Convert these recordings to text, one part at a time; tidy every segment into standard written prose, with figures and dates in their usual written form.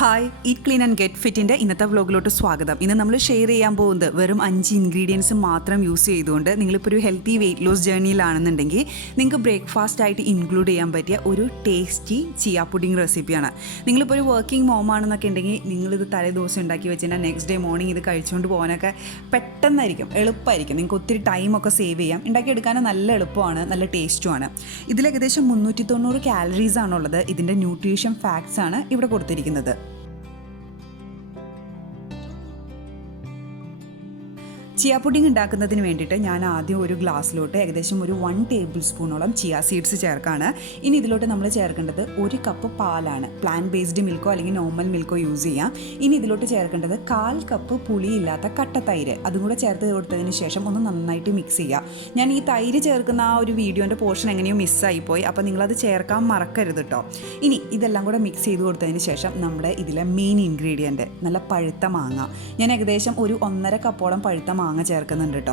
Hi eat clean and get ഫിറ്റിൻ്റെ ഇന്നത്തെ വ്ലോഗിലോട്ട് സ്വാഗതം. ഇന്ന് നമ്മൾ ഷെയർ ചെയ്യാൻ പോകുന്നത് വെറും 5 ഇൻഗ്രീഡിയൻസ് മാത്രം യൂസ് ചെയ്തുകൊണ്ട് നിങ്ങളിപ്പോൾ ഒരു ഹെൽത്തി വെയിറ്റ് ലോസ് ജേർണിയിലാണെന്നുണ്ടെങ്കിൽ നിങ്ങൾക്ക് ബ്രേക്ക്ഫാസ്റ്റ് ആയിട്ട് ഇൻക്ലൂഡ് ചെയ്യാൻ പറ്റിയ ഒരു ടേസ്റ്റി ചിയ പുഡിംഗ് റെസിപ്പിയാണ്. നിങ്ങളിപ്പോൾ ഒരു വർക്കിംഗ് മോമാണെന്നൊക്കെ ഉണ്ടെങ്കിൽ നിങ്ങളിത് തലേ ദിവസം ഉണ്ടാക്കി വെച്ചാൽ നെക്സ്റ്റ് ഡേ മോർണിംഗ് ഇത് കഴിച്ചുകൊണ്ട് പോകാനൊക്കെ പെട്ടെന്നായിരിക്കും, എളുപ്പമായിരിക്കും. നിങ്ങൾക്ക് ഒത്തിരി ടൈമൊക്കെ സേവ് ചെയ്യാം. ഉണ്ടാക്കിയെടുക്കാനും നല്ല എളുപ്പമാണ്, നല്ല ടേസ്റ്റുമാണ്. ഇതിൽ ഏകദേശം 390 കാലറീസ് ആണുള്ളത്. ഇതിൻ്റെ ന്യൂട്രീഷൻ ഫാക്ട്സ് ആണ് ഇവിടെ കൊടുത്തിരിക്കുന്നത്. ചിയ പുഡിംഗ് ഉണ്ടാക്കുന്നതിന് വേണ്ടിയിട്ട് ഞാൻ ആദ്യം ഒരു ഗ്ലാസ്സിലോട്ട് ഏകദേശം ഒരു 1 ടേബിൾ സ്പൂണോളം ചിയ സീഡ്സ് ചേർക്കാണ്. ഇനി ഇതിലോട്ട് നമ്മൾ ചേർക്കേണ്ടത് 1 കപ്പ് പാലാണ്. പ്ലാന്റ് ബേസ്ഡ് മിൽക്കോ അല്ലെങ്കിൽ നോർമൽ മിൽക്കോ യൂസ് ചെയ്യാം. ഇനി ഇതിലോട്ട് ചേർക്കേണ്ടത് 1/4 കപ്പ് പുളിയില്ലാത്ത കട്ടത്തൈര്, അതും കൂടെ ചേർത്ത് കൊടുത്തതിന് ശേഷം ഒന്ന് നന്നായിട്ട് മിക്സ് ചെയ്യുക. ഞാൻ ഈ തൈര് ചേർക്കുന്ന ആ ഒരു വീഡിയോൻ്റെ പോർഷൻ എങ്ങനെയോ മിസ്സായിപ്പോയി, അപ്പോൾ നിങ്ങളത് ചേർക്കാൻ മറക്കരുത് കേട്ടോ. ഇനി ഇതെല്ലാം കൂടെ മിക്സ് ചെയ്ത് കൊടുത്തതിന് ശേഷം നമ്മുടെ ഇതിലെ മെയിൻ ഇൻഗ്രീഡിയൻറ്റ് നല്ല പഴുത്ത മാങ്ങ. ഞാൻ ഏകദേശം ഒരു 1.5 കപ്പോളം പഴുത്ത മാങ്ങ ചേർക്കുന്നുണ്ട് കേട്ടോ.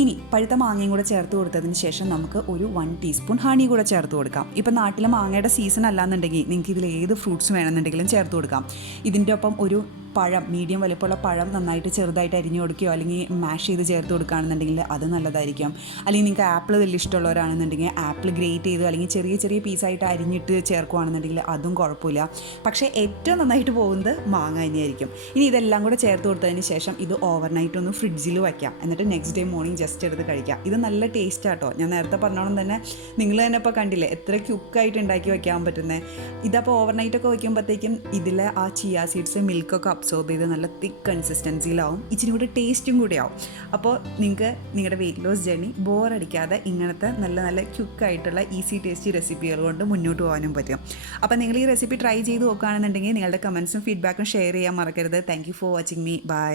ഇനി പഴുത്ത മാങ്ങയും കൂടെ ചേർത്ത് കൊടുത്തതിന് ശേഷം നമുക്ക് ഒരു 1 ടീസ്പൂൺ ഹണി കൂടെ ചേർത്ത് കൊടുക്കാം. ഇപ്പം നാട്ടിലെ മാങ്ങയുടെ സീസൺ അല്ലാന്നുണ്ടെങ്കിൽ നിങ്ങൾക്ക് ഇതിൽ ഏത് ഫ്രൂട്ട്സ് വേണമെന്നുണ്ടെങ്കിലും ചേർത്ത് കൊടുക്കാം. ഇതിൻ്റെ ഒപ്പം ഒരു പഴം, മീഡിയം വലിപ്പമുള്ള പഴം നന്നായിട്ട് ചെറുതായിട്ട് അരിഞ്ഞു കൊടുക്കുകയോ അല്ലെങ്കിൽ മാഷ് ചെയ്ത് ചേർത്ത് കൊടുക്കുകയാണെന്നുണ്ടെങ്കിൽ അത് നല്ലതായിരിക്കും. അല്ലെങ്കിൽ നിങ്ങൾക്ക് ആപ്പിൾ വലിയ ഇഷ്ടമുള്ളവരാണെന്നുണ്ടെങ്കിൽ ആപ്പിൾ ഗ്രേറ്റ് ചെയ്ത് അല്ലെങ്കിൽ ചെറിയ ചെറിയ പീസായിട്ട് അരിഞ്ഞിട്ട് ചേർക്കുകയാണെന്നുണ്ടെങ്കിൽ അതും കുഴപ്പമില്ല. പക്ഷേ ഏറ്റവും നന്നായിട്ട് പോകുന്നത് മാങ്ങ തന്നെയായിരിക്കും. ഇനി ഇതെല്ലാം കൂടെ ചേർത്ത് കൊടുത്തതിന് ശേഷം ഇത് ഓവർനൈറ്റ് ഒന്ന് ഫ്രിഡ്ജിൽ വയ്ക്കാം. എന്നിട്ട് നെക്സ്റ്റ് ഡേ മോർണിംഗ് ജസ്റ്റ് എടുത്ത് കഴിക്കാം. ഇത് നല്ല ടേസ്റ്റ് ആട്ടോ. ഞാൻ നേരത്തെ പറഞ്ഞോളം തന്നെ നിങ്ങൾ തന്നെ ഇപ്പോൾ കണ്ടില്ലേ എത്ര ക്യുക്കായിട്ട് ഉണ്ടാക്കി വയ്ക്കാൻ പറ്റുന്നത്. ഇതപ്പോൾ ഓവർനൈറ്റൊക്കെ വയ്ക്കുമ്പോഴത്തേക്കും ഇതിലെ ആ ചിയ സീഡ്സ് മിൽക്കൊക്കെ അബ്സോർബ് ചെയ്ത് നല്ല തിക്ക് കൺസിസ്റ്റൻസിയിലാവും, ഇച്ചിരി കൂടെ ടേസ്റ്റും കൂടി ആവും. അപ്പോൾ നിങ്ങൾക്ക് നിങ്ങളുടെ വെയിറ്റ് ലോസ് ജേർണി ബോറടിക്കാതെ ഇങ്ങനത്തെ നല്ല നല്ല ക്യുക്കായിട്ടുള്ള ഈസി ടേസ്റ്റി റെസിപ്പികൾ കൊണ്ട് മുന്നോട്ട് പോകാനും പറ്റും. അപ്പോൾ നിങ്ങൾ ഈ റെസിപ്പി ട്രൈ ചെയ്ത് നോക്കുകയാണെന്നുണ്ടെങ്കിൽ നിങ്ങളുടെ കമൻസും ഫീഡ്ബാക്കും ഷെയർ ചെയ്യാൻ മറക്കരുത്. Thank you for watching me. By.